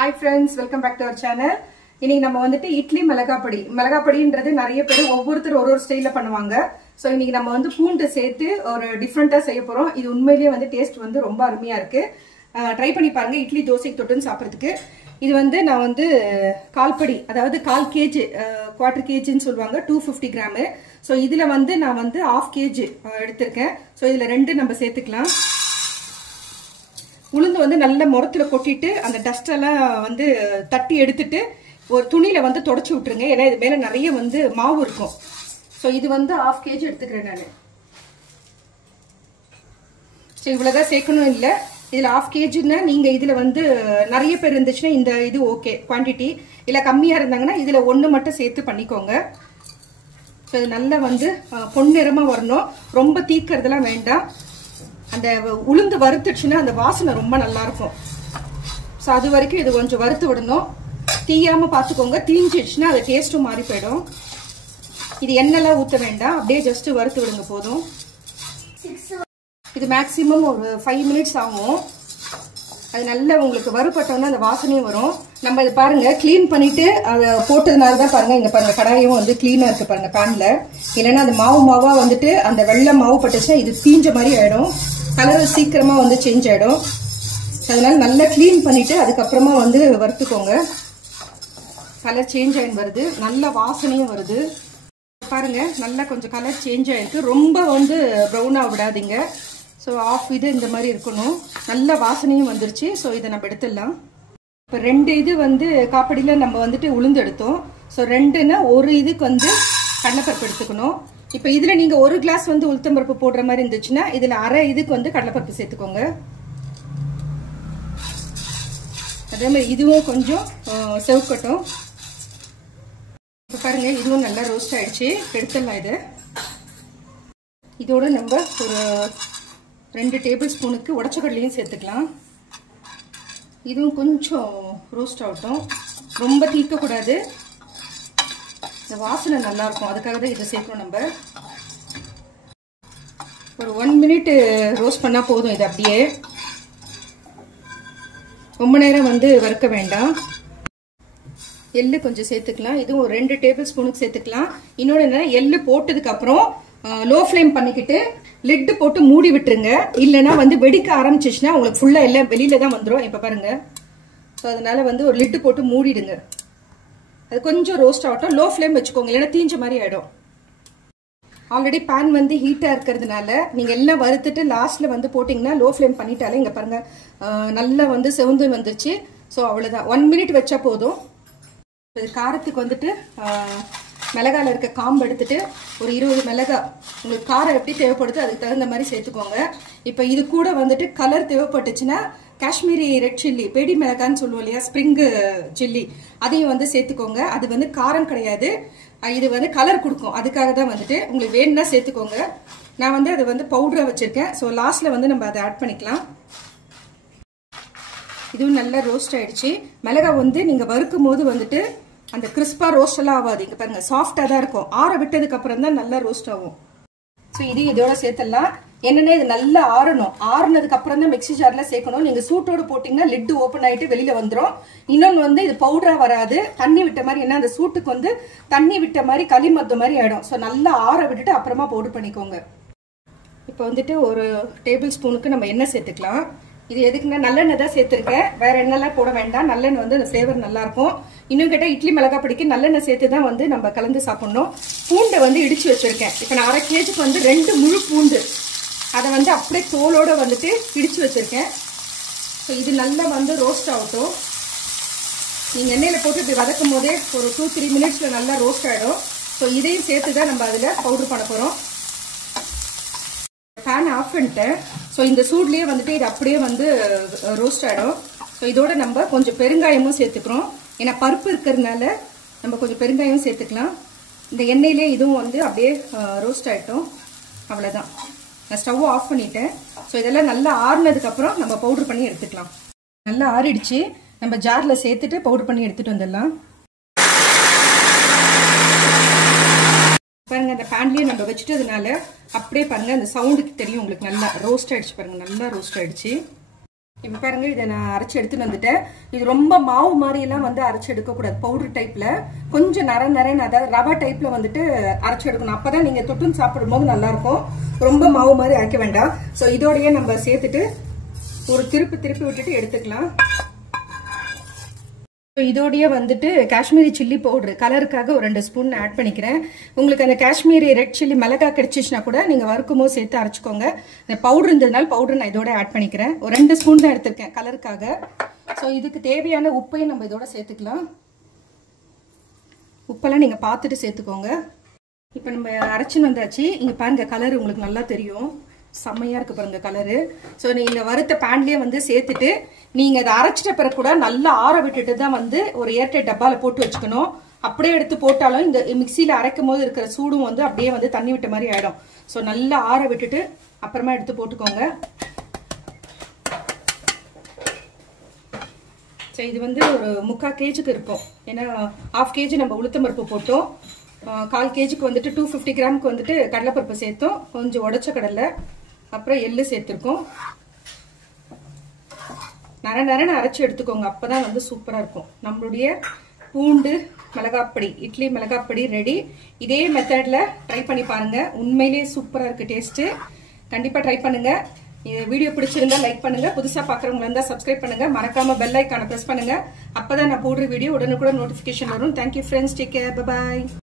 Hi friends, welcome back to our channel. இன்னைக்கு நம்ம வந்துட்டு இட்லி மிளகாய் பொடின்றது நிறைய பேர் ஒவ்வொருத்தர் ஒரு ஸ்டைல்ல பண்ணுவாங்க. சோ இன்னைக்கு நம்ம வந்து பூண்டு சேர்த்து ஒரு டிஃபரண்டா செய்ய போறோம். இது உண்மையிலேயே வந்து டேஸ்ட் வந்து ரொம்ப அருமையா இருக்கு. ட்ரை பண்ணி பாருங்க இட்லி தோசைக்கு தொட்டுன்னு சாப்பிடுறதுக்கு. இது வந்து நான் வந்து கால்படி அதாவது 1/4 kg quarter kgன்னு சொல்வாங்க 250 கிராம். சோ இதுல வந்து நான் வந்து 1/2 kg எடுத்துர்க்கேன். சோ இதுல ரெண்டு நம்ம சேர்த்துக்கலாம். உளுந்து வந்து நல்ல முறத்துல கொட்டிட்டு அந்த டஸ்ட் எல்லாம் வந்து தட்டி எடுத்துட்டு ஒரு துணியில வந்து தொடச்சு விட்டுருங்க. ஏன்னா இது மேல நிறைய வந்து மாவு இருக்கும். சோ இது வந்து 1/2 kg எடுத்துக்கிறேன் நானு. சோ இவ்வளவுதான் சேர்க்கணும் இல்ல. இதுல 1/2 kgன்னா நீங்க இதுல வந்து நிறைய பேர் இருந்துச்சுன்னா இந்த இது ஓகே குவாண்டிட்டி. இல்ல கம்மியா இருந்தாங்கன்னா இதுல ஒண்ணு மட்டும் சேர்த்து பண்ணிக்கோங்க. சோ இது நல்லா வந்து பொன்னிறமா வரணும். ரொம்ப தீக்கிறதெல்லாம் வேண்டாம். அந்த உளுந்து வறுத்துச்சுன்னா அந்த வாசனை ரொம்ப நல்லா இருக்கும். சோ அது வரைக்கும் இது கொஞ்சம் வறுத்து விடணும். தீயாம பாத்துக்கோங்க. தீஞ்சிடுச்சுன்னா அது டேஸ்டும் மாறி போயிடும். இது எண்ணெய்லாம் ஊத்த வேண்டாம். அப்படியே ஜஸ்ட் வறுத்து விடுங்க போதும். இது மேக்ஸிமம் ஒரு 5 minutes ஆகும். அது நல்லா உங்களுக்கு வறுபட்டோம்னா அந்த வாசனையும் வரும். நம்ம இது பாருங்க கிளீன் பண்ணிட்டு அதை போட்டதுனால தான் பாருங்க இங்க பாருங்க கடாயும் வந்து கிளீனா இருக்கு பாருங்க பேன்ல. இல்லைன்னா அந்த மாவா வந்துட்டு அந்த வெள்ளை மாவு பட்டுச்சுன்னா இது தீஞ்ச மாதிரி ஆயிடும். கலர் சீக்கிரமா வந்து சேஞ்ச் ஆயிடும். அதனால நல்லா கிளீன் பண்ணிட்டு அதுக்கப்புறமா வந்து வறுத்துக்கோங்க. கலர் சேஞ்ச் ஆகி வருது. நல்ல வாசனையும் வருது. பாருங்க நல்லா கொஞ்சம் கலர் சேஞ்ச் ஆயிருக்கு. ரொம்ப வந்து ப்ரௌனா விடாதீங்க. ஸோ ஆஃப் இது இந்த மாதிரி இருக்கணும். நல்ல வாசனையும் வந்துருச்சு. ஸோ இதை நம்ம எடுத்துடலாம். இப்போ 2 இது வந்து காப்படியில் நம்ம வந்துட்டு உளுந்து எடுத்தோம். ஸோ 2ன்னா ஒரு இதுக்கு வந்து கடலைப்பருப்பு எடுத்துக்கணும். இப்போ இதில் நீங்கள் 1 கிளாஸ் வந்து உளுத்தம்பருப்பு போடுற மாதிரி இருந்துச்சுன்னா இதில் அரை இதுக்கு வந்து கடலைப்பருப்பு சேர்த்துக்கோங்க. அதே மாதிரி இதுவும் கொஞ்சம் செவக்கட்டும். இப்போ பாருங்க இதுவும் நல்லா ரோஸ்ட் ஆயிடுச்சு. எடுத்துடலாம் இது. இதோட நம்ம ஒரு 2 டேபிள் ஸ்பூனுக்கு உடச்ச கடலையும் சேர்த்துக்கலாம். இதுவும் கொஞ்சம் ரோஸ்ட் ஆகட்டும். ரொம்ப தீர்க்கக்கூடாது. இந்த வாசனை நல்லா இருக்கும். அதுக்காக தான் இதை சேர்க்கணும். நம்ம ஒரு 1 minute ரோஸ்ட் பண்ணா போதும். இது அப்படியே ரொம்ப நேரம் வந்து வறுக்க வேண்டாம். எள்ளு கொஞ்சம் சேர்த்துக்கலாம். இதுவும் ஒரு 2 டேபிள் ஸ்பூனுக்கு சேர்த்துக்கலாம். இன்னொன்று என்ன, எள்ளு போட்டதுக்கு அப்புறம் லோ ஃப்ளேம் பண்ணிக்கிட்டு லிட்டு போட்டு மூடி விட்டுருங்க. இல்லைன்னா வந்து வெடிக்க ஆரம்பிச்சிச்சுன்னா உங்களுக்கு ஃபுல்லா எல்லாம் வெளியில தான் வந்துடும். இப்ப பாருங்க. ஸோ அதனால வந்து ஒரு லிட்டு போட்டு மூடிடுங்க. அது கொஞ்சம் ரோஸ்ட் ஆகட்டும். லோ ஃப்ளேம் வச்சுக்கோங்க, இல்லைன்னா தீஞ்ச மாதிரி ஆயிடும். ஆல்ரெடி பேன் வந்து ஹீட்டா இருக்கிறதுனால நீங்க எல்லாம் வறுத்துட்டு லாஸ்ட்ல வந்து போட்டீங்கன்னா லோ ஃப்ளேம் பண்ணிட்டாலே இங்க பாருங்க நல்லா வந்து செவந்து வந்துருச்சு. ஸோ அவ்வளவுதான். 1 minute வச்சா போதும். இது காரத்துக்கு வந்துட்டு மிளகாயில் இருக்க காம்பு எடுத்துட்டு ஒரு 20 மிளகாய் உங்களுக்கு காரம் எப்படி தேவைப்படுதோ அதுக்கு தகுந்த மாதிரி சேர்த்துக்கோங்க. இப்போ இது கூட வந்துட்டு கலர் தேவைப்பட்டுச்சுன்னா காஷ்மீரி ரெட் சில்லி பெடி மிளகான்னு சொல்லுவோம் இல்லையா, ஸ்ப்ரிங் சில்லி, அதையும் வந்து சேர்த்துக்கோங்க. அது வந்து காரம் கிடையாது, இது வந்து கலர் கொடுக்கும். அதுக்காக தான் வந்துட்டு உங்களுக்கு வேணும்னா சேர்த்துக்கோங்க. நான் வந்து அதை வந்து பவுடரா வச்சிருக்கேன். ஸோ லாஸ்ட்ல வந்து நம்ம அதை ஆட் பண்ணிக்கலாம். இதுவும் நல்லா ரோஸ்ட் ஆயிடுச்சு. மிளகாய் வந்து நீங்க வறுக்கும் போது வந்துட்டு அந்த கிறிஸ்பா ரோஸ்ட் எல்லாம் ஆகாது. இங்க பாருங்க சாஃப்டா தான் இருக்கும். ஆற விட்டதுக்கு அப்புறம் தான் நல்லா ரோஸ்ட் ஆகும். ஸோ இது இதோட சேர்த்துடலாம். என்னன்னா இது நல்லா ஆறணும். ஆறுனதுக்கு அப்புறம் தான் மிக்ஸி ஜார்ல சேர்க்கணும். நீங்க சூட்டோடு போட்டீங்கன்னா லிட் ஓப்பன் ஆயிட்டு வெளியில வந்துடும். இன்னொன்று வந்து இது பவுடரா வராது, தண்ணி விட்ட மாதிரி. ஏன்னா அந்த சூட்டுக்கு வந்து தண்ணி விட்ட மாதிரி களிமத்து மாதிரி ஆயிடும். ஸோ நல்லா ஆற விட்டுட்டு அப்புறமா பவுடர் பண்ணிக்கோங்க. இப்போ வந்துட்டு ஒரு டேபிள் ஸ்பூனுக்கு நம்ம எண்ணெய் சேர்த்துக்கலாம். இது எதுக்குன்னா நல்லெண்ணெய் தான் சேர்த்துருக்கேன். வேற எண்ணெய்லாம் போட வேண்டாம். நல்லெண்ணெய் வந்து அந்த ஃப்ளேவர் நல்லா இருக்கும். இன்னும் கேட்டால் இட்லி மிளகாய் பொடிக்கு நல்லெண்ணெய் சேர்த்து தான் வந்து நம்ம கலந்து சாப்பிடணும். பூண்டை வந்து இடிச்சு வச்சிருக்கேன். இப்போ நான் 1/2 kgக்கு வந்து 2 முழு பூண்டு அதை வந்து அப்படியே தோலோட வந்துட்டு இடிச்சு வச்சிருக்கேன். ஸோ இது நல்லா வந்து ரோஸ்ட் ஆகட்டும். நீங்கள் எண்ணெயில் போட்டு இப்படி வதக்கும் போதே ஒரு 2-3 minutesல நல்லா ரோஸ்ட் ஆகிடும். ஸோ இதையும் சேர்த்து தான் நம்ம அதில் பவுடர் பண்ண போகிறோம். ஃபேன் ஆஃப் பண்ணிட்டேன். ஸோ இந்த சூட்லேயே வந்துட்டு இது அப்படியே வந்து ரோஸ்ட் ஆகிடும். ஸோ இதோட நம்ம கொஞ்சம் பெருங்காயமும் சேர்த்துக்கிறோம். ஏன்னா பருப்பு இருக்கிறதுனால நம்ம கொஞ்சம் பெருங்காயம் சேர்த்துக்கலாம். இந்த எண்ணெயிலே இதுவும் வந்து அப்படியே ரோஸ்ட் ஆகிட்டோம். அவ்வளோதான். நான் ஸ்டவ் ஆஃப் பண்ணிட்டேன். ஸோ இதெல்லாம் நல்லா ஆறுனதுக்கப்புறம் நம்ம பவுடர் பண்ணி எடுத்துக்கலாம். நல்லா ஆறிடுச்சு. நம்ம ஜாரில் சேர்த்துட்டு பவுடர் பண்ணி எடுத்துகிட்டு வந்துடலாம். பாருங்க அந்த பேன்லயே நம்ம வச்சுட்டதுனால அப்படியே பாருங்க அந்த சவுண்டுக்கு தெரியும் உங்களுக்கு. நல்லா ரோஸ்ட் ஆயிடுச்சு பாருங்க. நல்லா ரோஸ்ட் ஆயிடுச்சு. இப்போ பாருங்க, இதை நான் அரைச்சி எடுத்துட்டு வந்துட்டேன். இது ரொம்ப மாவு மாதிரி எல்லாம் வந்து அரைச்சி எடுக்கக்கூடாது. பவுடர் டைப்ல கொஞ்சம் நரன்னு, அதாவது ரவா டைப்ல வந்துட்டு அரைச்சி எடுக்கணும். அப்பதான் நீங்க தொட்டுன்னு சாப்பிடும் போது நல்லா இருக்கும். ரொம்ப மாவு மாதிரி அரைக்க வேண்டாம். ஸோ இதோடய நம்ம சேர்த்துட்டு ஒரு திருப்பி விட்டுட்டு எடுத்துக்கலாம். இதோடய வந்துட்டு காஷ்மீரி சில்லி பவுடர் கலருக்காக ஒரு 2 ஸ்பூன் ஆட் பண்ணிக்கிறேன். உங்களுக்கு அந்த காஷ்மீரி ரெட் சில்லி மிளகாய் கிடைச்சிச்சுன்னா கூட நீங்க வறுக்கும் போது சேர்த்து அரைச்சிக்கோங்க. இந்த பவுடர் இருந்ததுனால பவுடர் நான் இதோட ஆட் பண்ணிக்கிறேன். ஒரு 2 ஸ்பூன் தான் எடுத்திருக்கேன் கலருக்காக. ஸோ இதுக்கு தேவையான உப்பையும் நம்ம இதோட சேர்த்துக்கலாம். உப்பெல்லாம் நீங்க பார்த்துட்டு சேர்த்துக்கோங்க. இப்போ நம்ம அரைச்சின்னு வந்தாச்சு. இங்க பாருங்க, கலர் உங்களுக்கு நல்லா தெரியும். செம்மையா இருக்கு பாருங்க கலரு. ஸோ நீங்க வறுத்த பேன்லயே வந்து சேர்த்துட்டு நீங்க அதை அரைச்சிட்ட பிறகு கூட நல்லா ஆற விட்டுட்டு தான் வந்து ஒரு ஏர்டைட் டப்பால போட்டு வச்சுக்கணும். அப்படியே எடுத்து போட்டாலும் இந்த மிக்சியில அரைக்கும் போது இருக்கிற சூடும் வந்து அப்படியே வந்து தண்ணி விட்ட மாதிரி ஆயிடும். ஸோ நல்லா ஆற விட்டுட்டு அப்புறமா எடுத்து போட்டுக்கோங்க. ஸோ இது வந்து ஒரு 3/4 கேஜிக்கு இருக்கும். ஏன்னா 1/2 கேஜி நம்ம உளுத்தம் பருப்பு போட்டோம். 1/4 கேஜிக்கு வந்துட்டு 250 கிராமுக்கு வந்துட்டு கடலைப்பருப்பு சேர்த்தோம். கொஞ்சம் உடைச்ச கடலை, அப்புறம் எள்ளு சேர்த்துருக்கோம். நரன்னு அரைச்சி எடுத்துக்கோங்க. அப்பதான் வந்து சூப்பரா இருக்கும். நம்மளுடைய பூண்டு மிளகாப்பொடி, இட்லி மிளகாப்பொடி ரெடி. இதே மெத்தட்ல ட்ரை பண்ணி பாருங்க. உண்மையிலேயே சூப்பரா இருக்கு டேஸ்ட். கண்டிப்பா ட்ரை பண்ணுங்க. இந்த வீடியோ பிடிச்சிருந்தா லைக் பண்ணுங்க. புதுசா பாக்குறவங்க இருந்தா சப்ஸ்கிரைப் பண்ணுங்க. மறக்காம பெல் ஐகானை பிரஸ் பண்ணுங்க. அப்பதான் நான் போடுற வீடியோ உடனுக்குடன் நோட்டிபிகேஷன் வரும். Thank you friends. Take care. By.